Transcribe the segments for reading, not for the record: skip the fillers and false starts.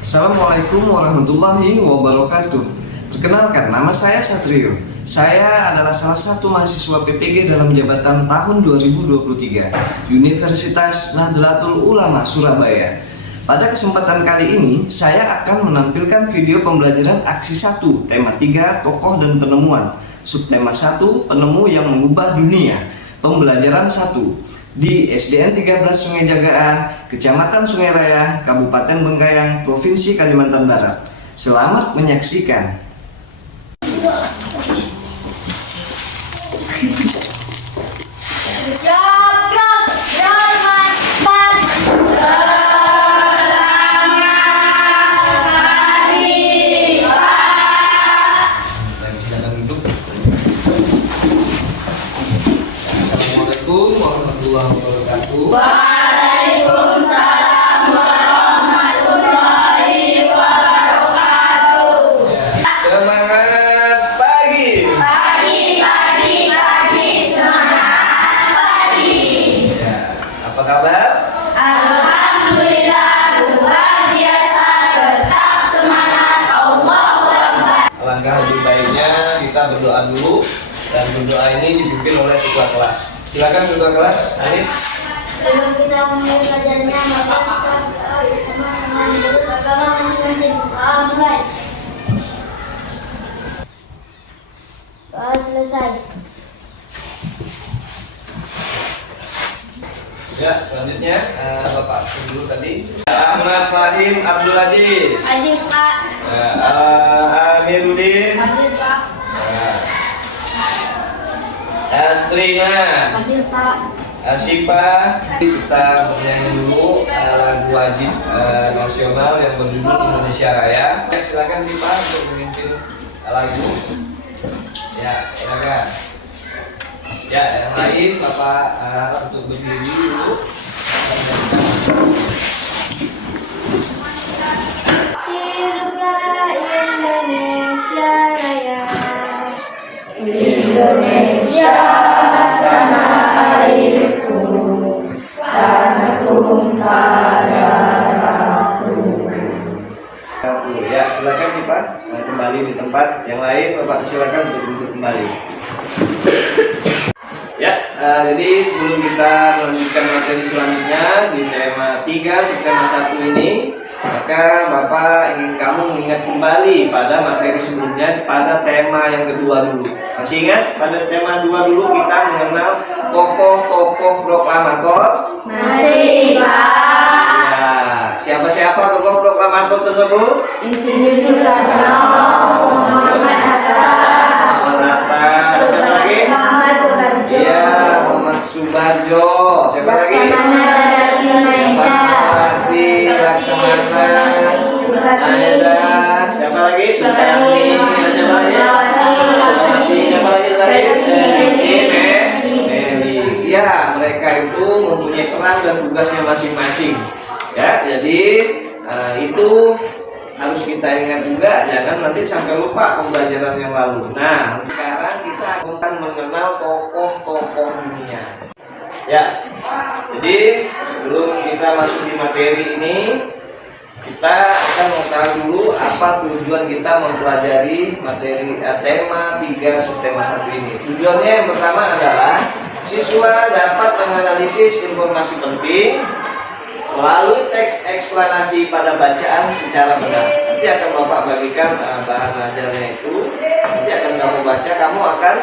Assalamualaikum warahmatullahi wabarakatuh. Perkenalkan, nama saya Satrio. Saya adalah salah satu mahasiswa PPG dalam jabatan tahun 2023 Universitas Nahdlatul Ulama Surabaya. Pada kesempatan kali ini, saya akan menampilkan video pembelajaran aksi 1, tema 3, tokoh dan penemuan. Subtema 1, penemu yang mengubah dunia. Pembelajaran 1 di SDN 13 Sungai Jagaa, Kecamatan Sungai Raya, Kabupaten Bengkayang, Provinsi Kalimantan Barat. Selamat menyaksikan. Assalamualaikum warahmatullahi wabarakatuh. Waalaikumsalam warahmatullahi wabarakatuh. Semangat pagi. Pagi, semangat pagi. Ya, apa kabar? Alhamdulillah, luar biasa, tetap semangat. Allahu Akbar. Alangkah lebih baiknya kita berdoa dulu, dan berdoa ini dipimpin oleh ketua kelas. Silakan ketua kelas, Hanif. Sebelum kita memulai pelajarannya, maka kita sama-sama menurut agama masing-masing. Mulai. Doa selesai. Ya, selanjutnya Bapak dulu tadi. Ahmad Fahim Abdul Aziz. Hadir Pak. Amiruddin. Hadir Pak. Astrina. Hadir Pak. Asyifa. Kita bernyanyi dulu lagu wajib nasional yang berjudul Indonesia Raya. Ya, silakan Syifa untuk memimpin lagu. Ya, silakan. Ya, yang lain Bapak untuk berdiri dulu. Hiduplah Indonesia Raya. Indonesia tanah airku, tanah tumpah darahku. Ya, silakan Syifa kembali di tempat. Yang lain Bapak silakan untuk duduk kembali. Ya, jadi sebelum kita melanjutkan materi selanjutnya di tema 3 subtema 1 ini, maka Bapak ingin kamu mengingat kembali pada materi sebelumnya pada tema yang kedua dulu. Masih ingat pada tema 2 dulu kita mengenal tokoh-tokoh proklamator? Masih Pak. Ya, siapa-siapa tokoh proklamator tersebut? Insinyur Soekarno, Muhammad Hatta, Siapa lagi? Muhammad Soekarno, Iya, Muhammad Subarjo. Siapa lagi? Laksamana Tadasimaita, Laksamana ada. Siapa lagi? Sukarni. Siapa lagi? Siapa lagi? Meli. Ya, mereka itu mempunyai peran dan tugasnya masing-masing. Ya, jadi itu harus kita ingat juga, jangan nanti sampai lupa pembelajaran yang lalu. Nah, sekarang kita akan mengenal tokoh-tokoh dunia. Ya, jadi sebelum kita masuk di materi ini, kita akan mengetahui dulu apa tujuan kita mempelajari materi tema 3 subtema 1 ini. Tujuannya yang pertama adalah siswa dapat menganalisis informasi penting melalui teks eksplanasi pada bacaan secara benar. Nanti akan Bapak bagikan bahan ajarnya itu. Nanti akan kamu baca, kamu akan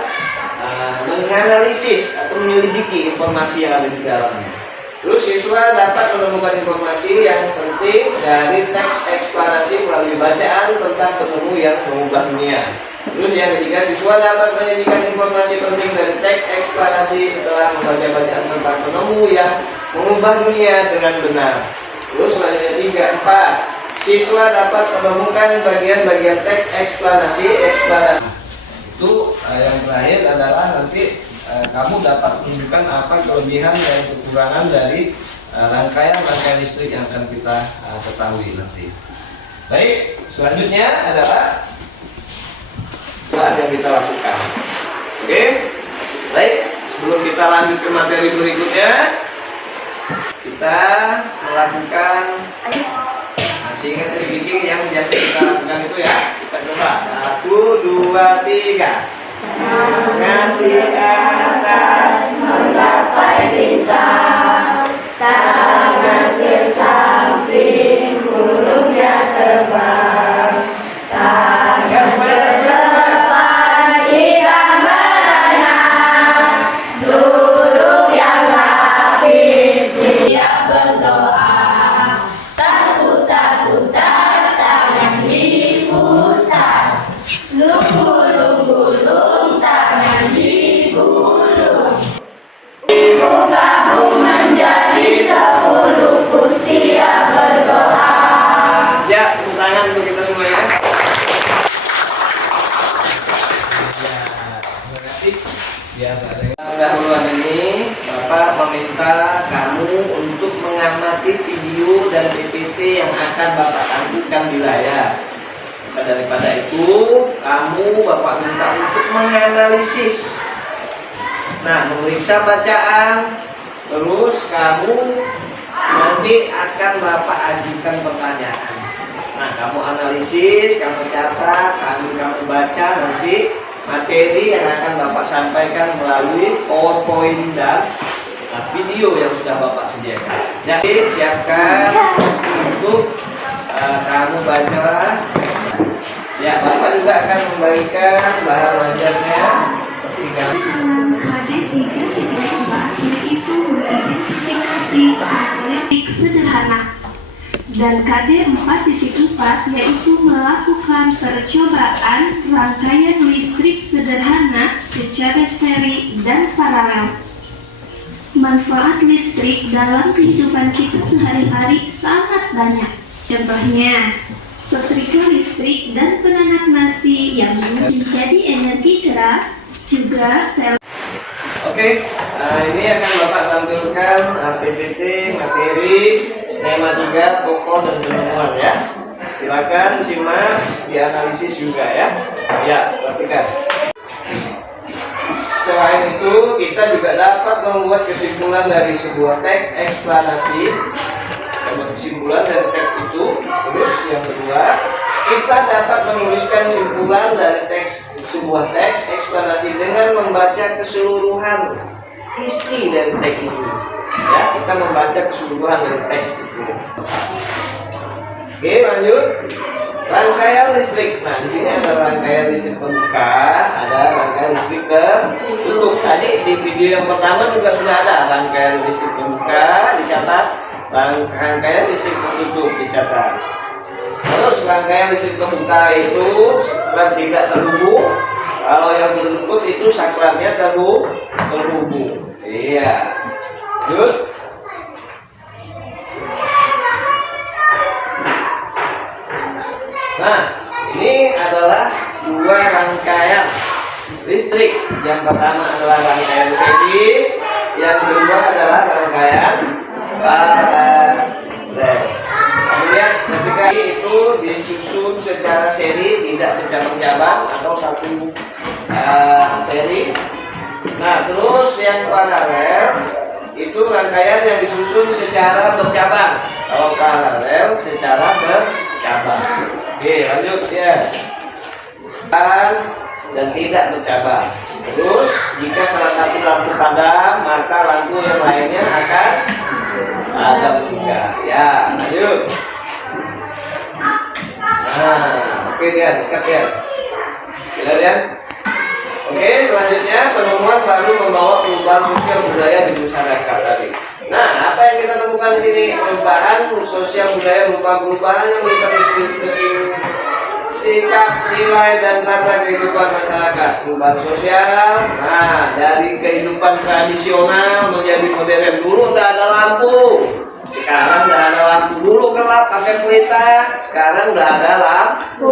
menganalisis atau menyelidiki informasi yang ada di dalamnya. Terus siswa dapat menemukan informasi yang penting dari teks eksplanasi melalui bacaan tentang penemu yang mengubah dunia. Terus yang ketiga, siswa dapat menyajikan informasi penting dari teks eksplanasi setelah membaca bacaan tentang penemu yang mengubah dunia dengan benar. Terus selanjutnya 4, siswa dapat menemukan bagian-bagian teks eksplanasi. Itu yang terakhir adalah nanti kamu dapat menunjukkan apa kelebihan dan kekurangan dari rangkaian listrik yang akan kita ketahui nanti. Baik, selanjutnya adalah yang kita lakukan. Oke, baik. Sebelum kita lanjut ke materi berikutnya, kita melakukan Masih ingat speaking yang biasa kita lakukan itu ya? Kita coba. 1, 2, 3. Tangan di atas menggapai bintang, tangan ke samping, burungnya terbang. Tangan ke depan, kita berenang, duduk yang rapih, siap berdoa. Putar-putar, tangan diputar, lunggu-lunggu, tangan digulung. Gabung menjadi 10 siap berdoa. Ya, tepuk tangan untuk kita semua ya. Terima kasih. Ya, dahuluan ini Bapak meminta kamu untuk mengamati video dan PPT yang akan Bapak tampilkan di layar. Maka daripada itu, Bapak minta untuk menganalisis. Nah, memeriksa bacaan, terus kamu nanti akan Bapak ajukan pertanyaan. Nah, kamu analisis, kamu catat, sambil kamu baca nanti materi yang akan Bapak sampaikan melalui PowerPoint dan video yang sudah Bapak sediakan. Jadi siapkan untuk kamu baca. Ya, Bapak juga akan membagikan bahan belajarnya. KD 3.4 yaitu mengidentifikasi analitik sederhana, dan KD 4.4 yaitu melakukan percobaan rangkaian listrik sederhana secara seri dan paralel. Manfaat listrik dalam kehidupan kita sehari-hari sangat banyak. Contohnya, setrika listrik dan penanak nasi yang menjadi energi gerak, juga Oke, ini akan Bapak tampilkan PPT, materi, tema 3, pokok dan penemuan ya. Silakan simak, dianalisis juga ya. Ya, perhatikan. Selain itu, kita juga dapat membuat kesimpulan dari sebuah teks eksplanasi. Kesimpulan dari teks itu. Terus yang kedua, kita dapat menuliskan kesimpulan dari sebuah teks eksplanasi dengan membaca keseluruhan isi dari teks itu. Ya, kita membaca keseluruhan dari teks itu. Oke, lanjut. Rangkaian listrik. Nah, di sini ada rangkaian listrik terbuka, ada rangkaian listrik tertutup. Tadi di video yang pertama juga sudah ada rangkaian listrik terbuka, dicatat. Rangkaian listrik tertutup, dicatat. Terus rangkaian listrik terbuka itu saklar tidak terhubung. Kalau yang tertutup itu saklarnya terhubung. Iya. Lanjut. Nah, ini adalah dua rangkaian listrik. Yang pertama adalah rangkaian seri, yang kedua adalah rangkaian paralel. Kemudian ketika itu disusun secara seri, tidak bercabang-cabang atau satu seri. Nah, terus yang paralel itu rangkaian yang disusun secara bercabang. Kalau paralel secara bercabang. Oke, lanjut ya. Dan tidak bercabang. Terus jika salah satu lampu padam, maka lampu yang lainnya akan padam juga. Ya, lanjut. Nah, oke ya, dekat ya. Lihat ya. Oke, selanjutnya penemuan baru membawa perubahan sosial budaya di masyarakat tadi. Nah, apa yang kita temukan di sini? Perubahan sosial budaya berupa perubahan yang melibatkan sikap, nilai, dan tata kehidupan masyarakat. Perubahan sosial, nah dari kehidupan tradisional menjadi modern. Dulu udah ada lampu, sekarang udah ada lampu. Dulu gelap pakai pelita, sekarang udah ada lampu.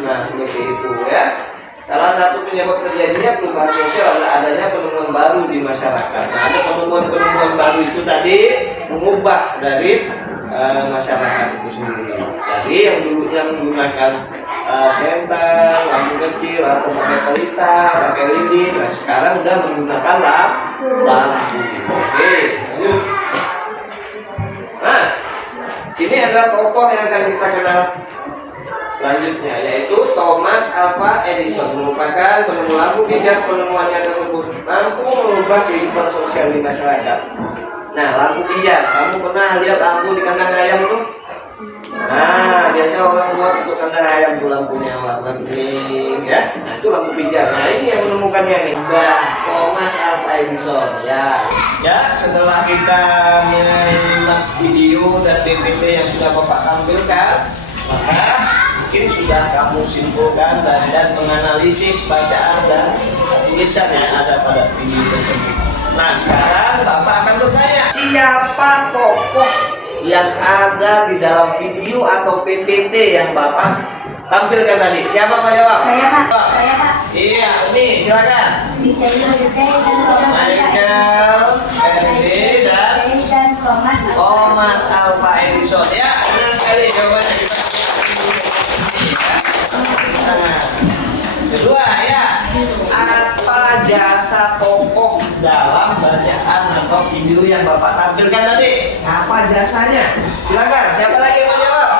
Nah, seperti itu ya. Salah satu penyebab terjadinya perubahan sosial adalah adanya penemuan baru di masyarakat. Nah, ada penemuan baru itu tadi mengubah dari masyarakat itu sendiri. Jadi yang dulunya menggunakan senter, lampu kecil atau pakai pelita, pakai lilin, nah sekarang udah menggunakan lampu. Oke, lanjut. Nah, sini adalah tokoh yang akan kita kenal selanjutnya, yaitu Thomas Alva Edison, merupakan penemu lampu pijar. Penemuannya tersebut mampu mengubah kehidupan sosial di masyarakat. Nah, lampu pijar, kamu pernah lihat lampu di kandang ayam tuh? Nah, biasa orang buat untuk kandang ayam tuh lampunya warna kuning, ya. Nah, itu lampu pijar. Nah, ini yang menemukannya nih, Thomas Alva Edison. Ya, setelah kita menyimak video dan PPT yang sudah Bapak tampilkan, maka mungkin sudah kamu simpulkan dan menganalisis bacaan dan tulisan yang ada pada video tersebut. Nah, sekarang Bapak akan bertanya, siapa tokoh yang ada di dalam video atau PPT yang Bapak tampilkan tadi? Siapa Pak jawab? Saya Pak. Saya Pak. Iya, ini silakan. Michael Faraday dan Thomas Alva Edison. Ya, benar sekali jawabannya. Nah, kedua ya, apa jasa tokoh dalam bacaan atau video yang Bapak tampilkan tadi? Apa jasanya? Silakan, siapa lagi yang mau jawab?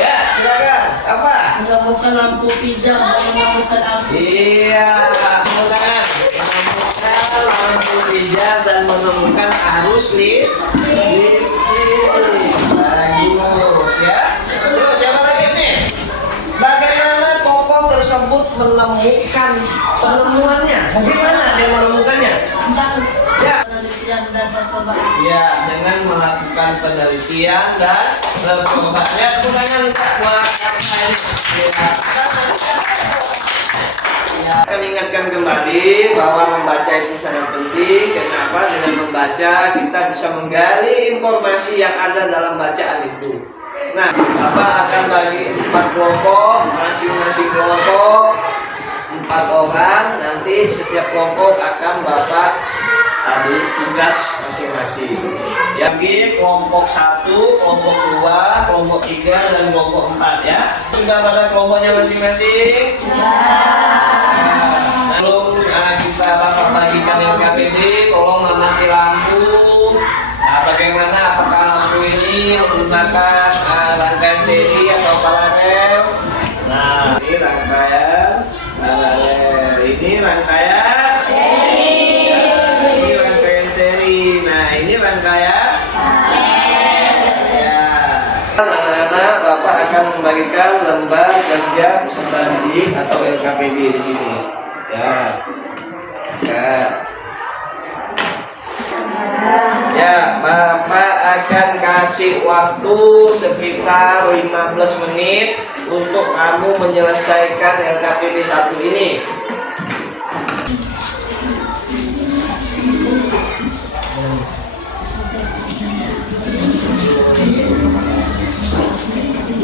Ya, silakan. Apa? Menemukan lampu pijar dan menemukan lampu. Iya, tepuk tangan. Menemukan lampu pijar dan menemukan arus listrik. Bagus ya. Terus siapa lagi nih? Bagaimana tokoh tersebut menemukan penemuannya? Bagaimana dia menemukannya? Ya. Penelitian dan percobaan. Ya, dengan melakukan penelitian dan percobaan. Ya, tepuk tangan buat apa ini? Ya, akan ingatkan kembali bahwa membaca itu sangat penting. Kenapa? Dengan membaca kita bisa menggali informasi yang ada dalam bacaan itu. Nah, Bapak akan bagi 4 kelompok, masing-masing kelompok 4 orang. Nanti setiap kelompok akan Bapak tadi tugas masing-masing. Yang kelompok 1, kelompok 2, kelompok 3, dan kelompok 4 ya. Sudah pada kelompoknya masing-masing? Nah, sebelum kita Bapak bagikan LKPD, tolong amati lampu. Nah, bagaimana apakah lampu ini menggunakan rangkaian seri atau paralel? Nah, ini rangkaian paralel. Ini rangkaian seri. Ini rangkaian seri. Nah, ini rangkaian ya. Anak-anak, Bapak akan membagikan lembar kerja peserta didik atau LKPD di sini. Ya. Ya, Bapak akan kasih waktu sekitar 15 menit untuk kamu menyelesaikan LKPD 1 ini.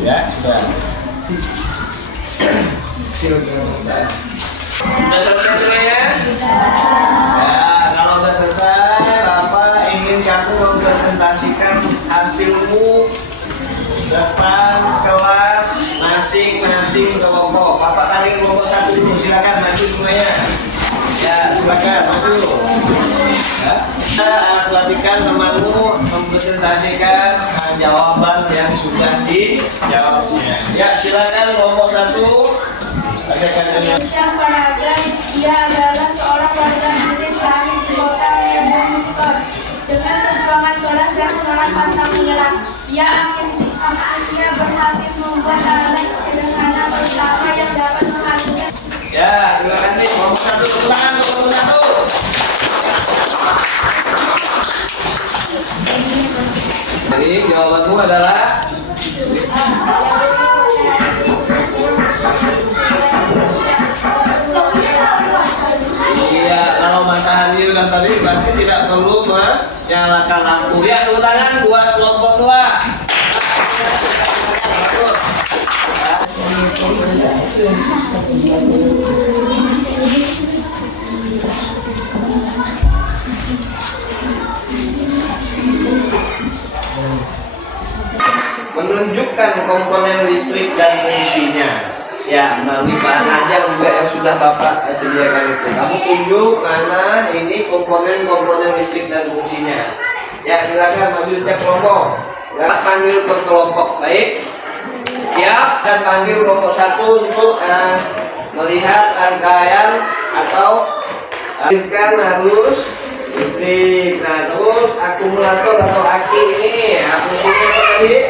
Ya, sudah. Sudah selesai semua ya? Ya, kalau sudah selesai, Bapak ingin kamu mempresentasikan hasilmu depan kelas masing-masing kelompok. Bapak tarik kelompok 1 dulu, silakan maju semuanya. Ya, silakan maju. Ya. Perhatikan temanmu mempresentasikan jawaban yang sudah dijawabnya. Ya, silakan kelompok 1. Yang Paragan, ia adalah seorang warga Inggris lahir di kota Lebanon. Dengan perjuangan keras dan semangat pantang menyerah, ia akhirnya berhasil membuat alat sederhana pertama yang dapat menghasilkan. Ya, terima kasih. Kelompok 1, silakan kelompok 1. Jadi jawabanmu adalah iya, kalau matahari udah tadi berarti tidak perlu menyalakan lampu. Ya, tepuk tangan buat kelompok 2. Menunjukkan komponen listrik dan fungsinya. Ya, melalui bahan ajar juga yang sudah Bapak sediakan itu. Kamu tunjuk mana ini komponen listrik dan fungsinya. Ya, silakan maju tiap kelompok. Ya, panggil berkelompok. Baik. Siap, dan panggil kelompok 1 untuk melihat rangkaian atau kan harus listrik. Nah, terus akumulator atau aki ini fungsinya tadi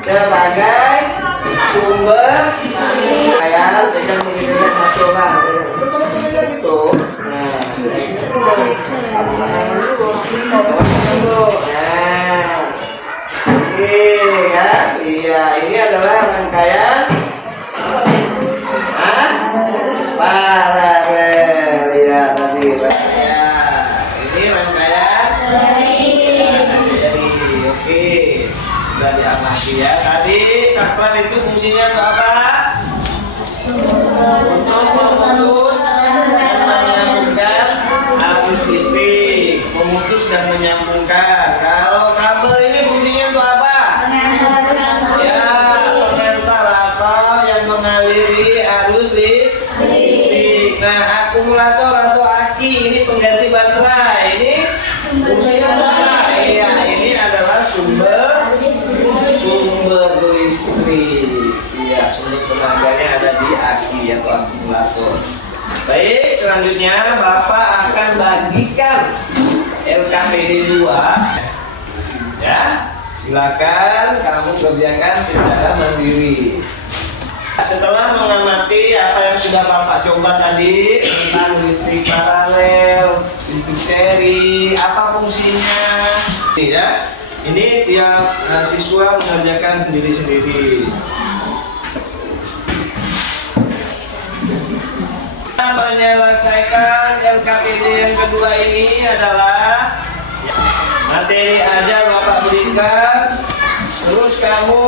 sebagai sumber rangkaian. Jangan mengingat nasional. Tuh. Nah, oke ya, iya ini adalah rangkaian paralel ya tadi ya. Ini rangkaian seri. Oke, sudah diamati ya. Tadi saklar itu fungsinya untuk apa? Untuk memutus dan menyambungkan arus listrik, memutus dan menyambungkan. Kalau kabel ini fungsinya untuk apa? Ya, pengantar atau yang mengaliri arus listrik. Nah, akumulator atau aki ini pengganti baterai. Ini fungsinya untuk apa? Iya, ini adalah sumber listrik. Ya, sumber tenaganya ada di aki atau akumulator. Baik, selanjutnya Bapak akan bagikan LKPD 2. Ya, silakan kamu kerjakan secara mandiri. Setelah mengamati apa yang sudah Bapak coba tadi tentang listrik paralel, listrik seri, apa fungsinya, ya. Ini tiap siswa mengerjakan sendiri-sendiri. Menyelesaikan LKPD yang kedua ini adalah materi ajar Bapak berikan. Terus kamu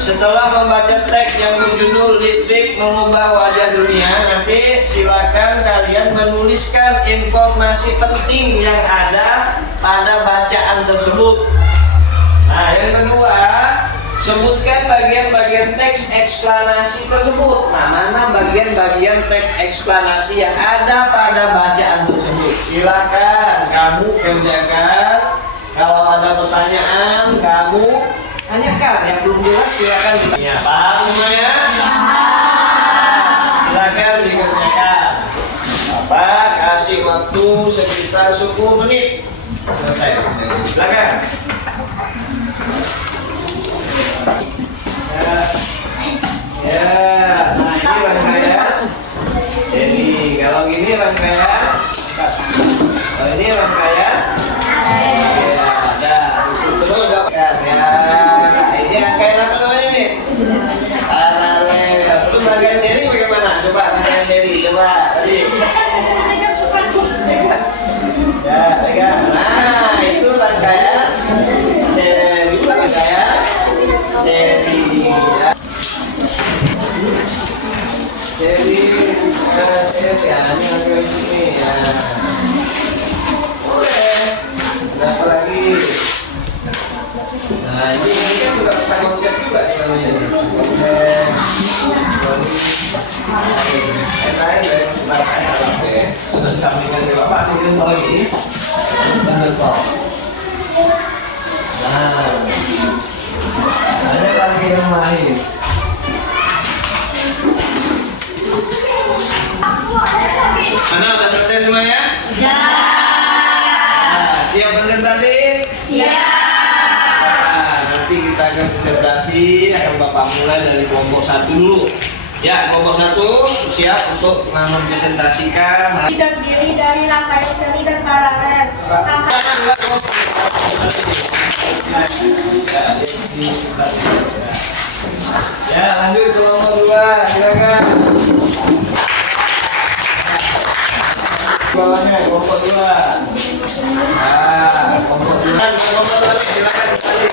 setelah membaca teks yang berjudul listrik mengubah wajah dunia, nanti silakan kalian menuliskan informasi penting yang ada pada bacaan tersebut. Nah, yang kedua, sebutkan bagian-bagian teks eksplanasi tersebut. Nah, mana bagian-bagian teks eksplanasi yang ada pada bacaan tersebut? Silakan kamu kerjakan. Kalau ada pertanyaan, kamu tanyakan. Yang belum jelas silakan ditanya. Paham semuanya? Silakan dikerjakan. Bapak kasih waktu sekitar 10 menit. Selesai. Silakan. Ya, nah ini rangkaian seri. Kalau gini rangkaian, kalau ini rangkaian, ya, ada terus dapat ya. Ini rangkaian apa namanya nih? Paralel. Terus rangkaian seri bagaimana? Coba rangkaian seri, coba tadi. Ya, pegang. Nah, itu rangkaian seri, rangkaian seri. Seri ya, ini ke sini ya. Boleh. Berapa lagi? Nah, ini kan juga bukan konsep juga nih namanya. Konsep. Lain dari belakangnya apa? Sudah disampaikan di Bapak sudah tahu ini. Sudah tahu. Nah, ada lagi yang lain. Mana udah selesai semuanya? Ya. Nah, siap presentasi? Siap. Nah, nanti kita akan presentasi, akan Bapak mulai dari kelompok 1 dulu. Ya, kelompok 1 siap untuk mempresentasikan. Terdiri dari rangkaian seri dan paralel. Ya, lanjut ke kelompok 2, silakan. Bawahnya kelompok 2. Nah, kelompok 2 silakan kembali.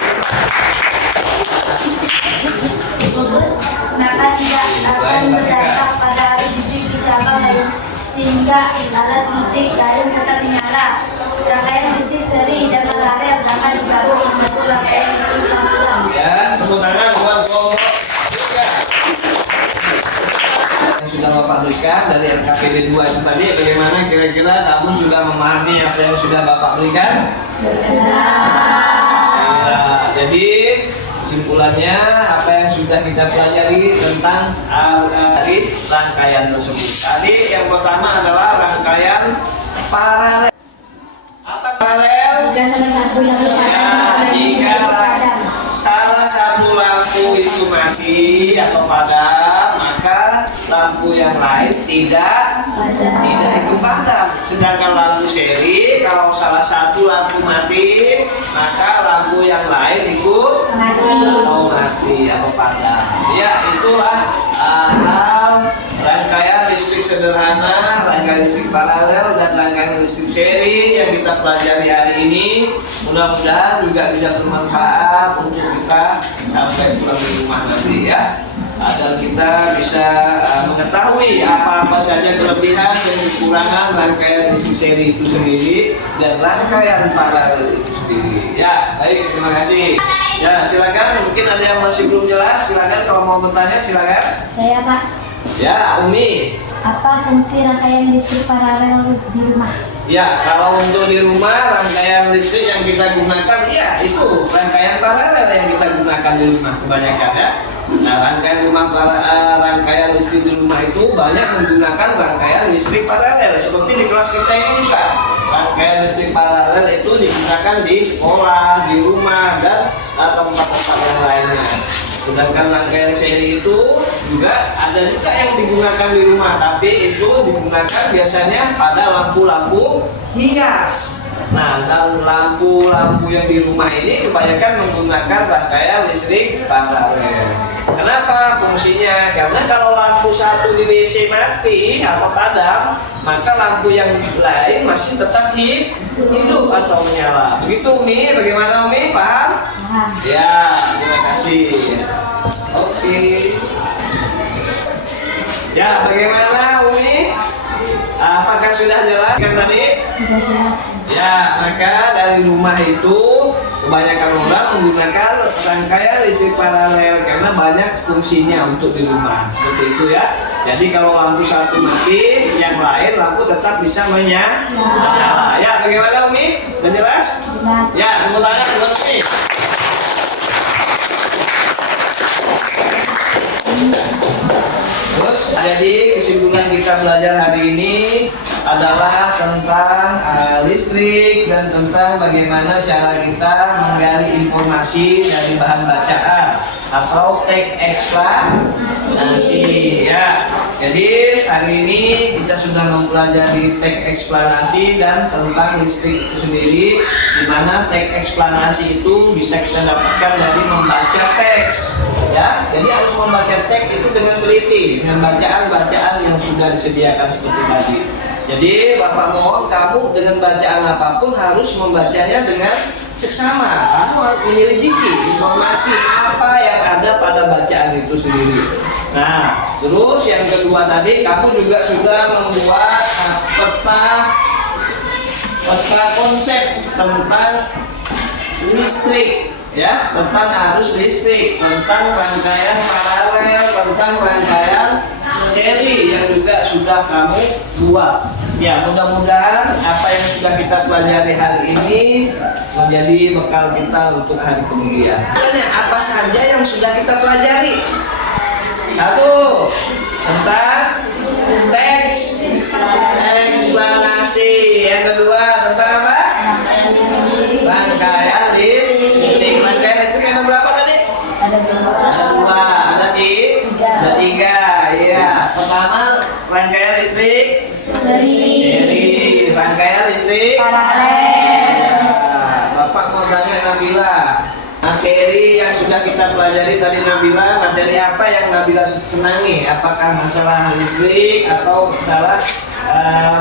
Maka tidak akan berdampak pada arus listrik di cabang lain sehingga alat listrik lain tetap menyala. Rangkaian listrik seri dan paralel dapat digabung membentuk rangkaian listrik campuran. Ya, tepuk tangan buat kelompok 3. Yang sudah Bapak berikan dari LKPD 2 itu tadi, bagaimana kira-kira kamu sudah memahami apa yang sudah Bapak berikan? Sudah. jadi kesimpulannya apa yang sudah kita pelajari tentang dari rangkaian tersebut. Tadi yang pertama adalah rangkaian paralel. Apa paralel? Jika salah satu yang Jika salah satu lampu itu mati atau padam, maka lampu yang lain tidak ikut padam. Sedangkan lampu seri, kalau salah satu lampu mati, maka lampu yang lain ikut mati atau padam. Ya, itulah hal rangkaian listrik sederhana, rangkaian listrik paralel, dan rangkaian listrik seri yang kita pelajari hari ini. Mudah-mudahan juga bisa bermanfaat untuk kita sampai pulang di rumah nanti ya. Dan kita bisa mengetahui apa-apa saja kelebihan dan kekurangan rangkaian listrik seri itu sendiri dan rangkaian paralel itu sendiri. Ya, baik, terima kasih. Ya, silakan. Mungkin ada yang masih belum jelas. Silakan kalau mau bertanya, silakan. Saya Pak, Ya, Umi. apa fungsi rangkaian listrik paralel di rumah? Ya, kalau untuk di rumah rangkaian listrik yang kita gunakan, ya itu rangkaian paralel yang kita gunakan di rumah kebanyakan ya. Nah, rangkaian listrik di rumah itu banyak menggunakan rangkaian listrik paralel. Seperti di kelas kita ini juga rangkaian listrik paralel itu digunakan di sekolah, di rumah, dan tempat-tempat yang lainnya. Sedangkan rangkaian seri itu juga ada juga yang digunakan di rumah, tapi itu digunakan biasanya pada lampu-lampu hias. Nah, dan lampu-lampu yang di rumah ini kebanyakan menggunakan rangkaian listrik paralel. Kenapa fungsinya? Karena kalau lampu satu di WC mati atau padam, maka lampu yang lain masih tetap hidup atau menyala. Begitu Umi, bagaimana Umi? Paham? Ya, terima kasih. Oke. Ya, bagaimana Umi? Apakah sudah jelas kan tadi? Sudah jelas. Ya, maka dari rumah itu kebanyakan orang menggunakan rangkaian listrik paralel karena banyak fungsinya untuk di rumah. Seperti itu ya. Jadi kalau lampu satu mati, yang lain lampu tetap bisa menyala. Ya, bagaimana Umi? Sudah jelas? Jelas. Ya, tepuk tangan buat Umi. Terus, jadi kesimpulan kita belajar hari ini adalah tentang listrik dan tentang bagaimana cara kita menggali informasi dari bahan bacaan atau teks eksplanasi ya. Jadi hari ini kita sudah mempelajari teks eksplanasi dan tentang listrik itu sendiri, di mana teks eksplanasi itu bisa kita dapatkan dari membaca teks ya. Jadi harus membaca teks itu dengan teliti, dengan bacaan-bacaan yang sudah disediakan seperti tadi. Jadi Bapak mohon kamu dengan bacaan apapun harus membacanya dengan seksama. Kamu harus menyelidiki informasi apa yang ada pada bacaan itu sendiri. Nah, terus yang kedua tadi kamu juga sudah membuat peta konsep tentang listrik ya, tentang arus listrik, tentang rangkaian paralel, tentang rangkaian seri yang juga sudah kamu buat. Ya, mudah-mudahan apa yang sudah kita pelajari hari ini menjadi bekal kita untuk hari kemudian. Apa saja yang sudah kita pelajari? Satu, tentang teks eksplanasi. Yang kedua, tentang apa? Rangkaian listrik. Rangkaian listrik yang berapa tadi? Ada dua. Ada tiga. Iya. Pertama, rangkaian listrik seri. Rangkaian listrik paralel. Bapak mau tanya Nabila, materi yang sudah kita pelajari tadi Nabila, materi apa yang Nabila senangi? Apakah masalah listrik atau masalah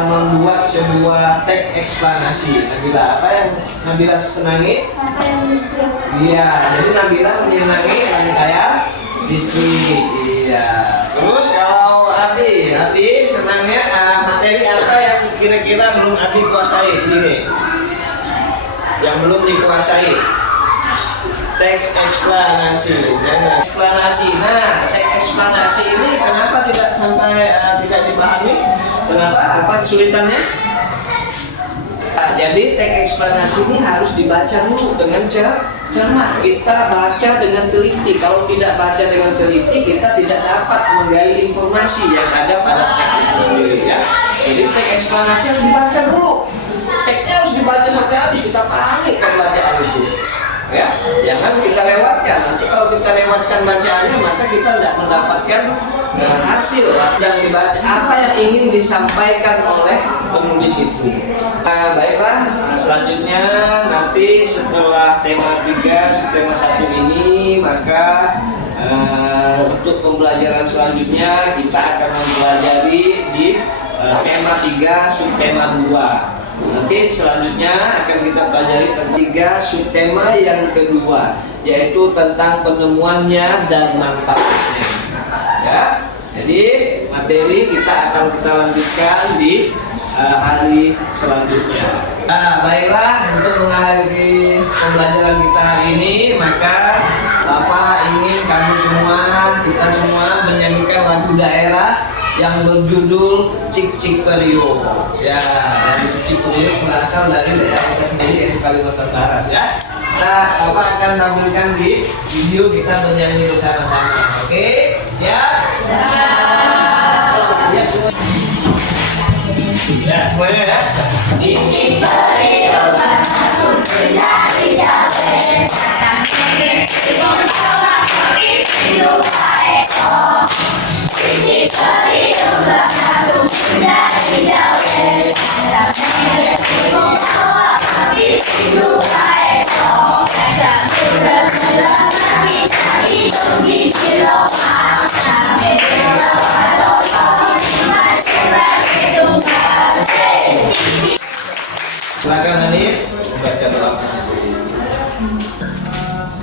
membuat sebuah teks eksplanasi? Nabila, apa yang Nabila senangi? Rangkaian listrik. Iya, jadi Nabila menyenangi rangkaian listrik. Iya. Terus kalau Abi senangnya materi apa yang kira-kira belum Abi kuasai di sini? Yang belum dikuasai? Teks eksplanasi. Eksplanasi. Nah, teks eksplanasi ini kenapa tidak sampai tidak dipahami? Kenapa? Apa kesulitannya? Jadi teks eksplanasi ini harus dibaca dulu dengan cermat. Kita baca dengan teliti. Kalau tidak baca dengan teliti, kita tidak dapat menggali informasi yang ada pada teks itu sendiri ya. Jadi teks eksplanasi harus dibaca dulu. Teksnya harus dibaca sampai habis, kita pahami pembacaan itu. Ya, jangan kita lewatkan. Nanti kalau kita lewatkan bacaannya, maka kita tidak mendapatkan hasil yang dibaca, apa yang ingin disampaikan oleh penulis itu. Nah, baiklah, selanjutnya nanti setelah tema 3, tema 1 ini, maka untuk pembelajaran selanjutnya kita akan mempelajari di tema 3, subtema 2. Nanti selanjutnya akan kita pelajari tentang 3 subtema yang kedua, yaitu tentang penemuannya dan manfaatnya. Ya, jadi materi kita akan lanjutkan di hari selanjutnya. Nah, baiklah, untuk mengakhiri pembelajaran kita hari ini, maka Bapak ingin kita semua menyanyikan lagu daerah yang berjudul Cik Cik Periuk. Ya, dari Cik Cik Periuk berasal dari daerah kita sendiri, yaitu Kalimantan Barat ya. Nah, Bapak akan tampilkan di video kita bernyanyi bersama-sama. Oke, siap? Ya, semua. Ya, semuanya ya. Cik Cik Periuk masuk dari Jawa. Silakan Hanif membaca doa.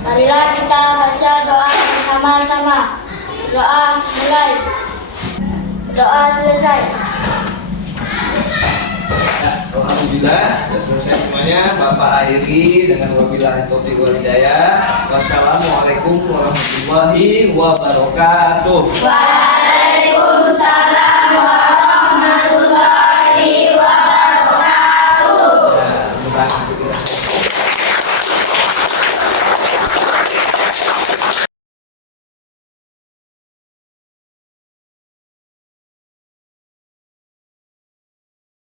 Marilah kita baca doa bersama-sama. Doa mulai. Doa selesai. Ya, alhamdulillah sudah selesai semuanya. Bapak akhiri dengan wabillahi taufiq wal hidayah. Wassalamualaikum warahmatullahi wabarakatuh.